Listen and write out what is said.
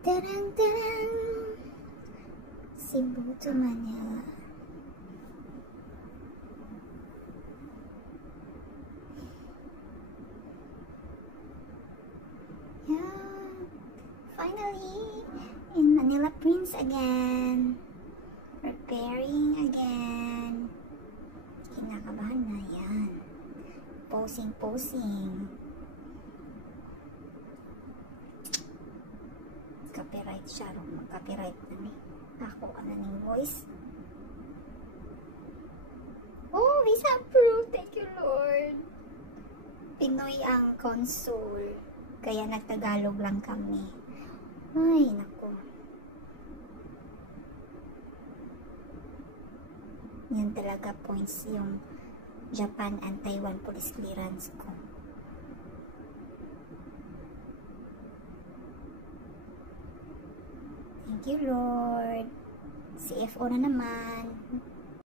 Tarang, tarang. Cebu to Manila. Yeah, finally in Manila Prince again. Preparing again. Kinakabahan na yan. Posing. Copyright siya. Mag-copyright na ni. Ako na ng voice. Oh, visa approved. Thank you, Lord. Pinoy ang consul. Kaya nagtagalog lang kami. Ay, naku. Yan talaga points yung Japan and Taiwan police clearance ko. Thank you, Lord. CFO na naman.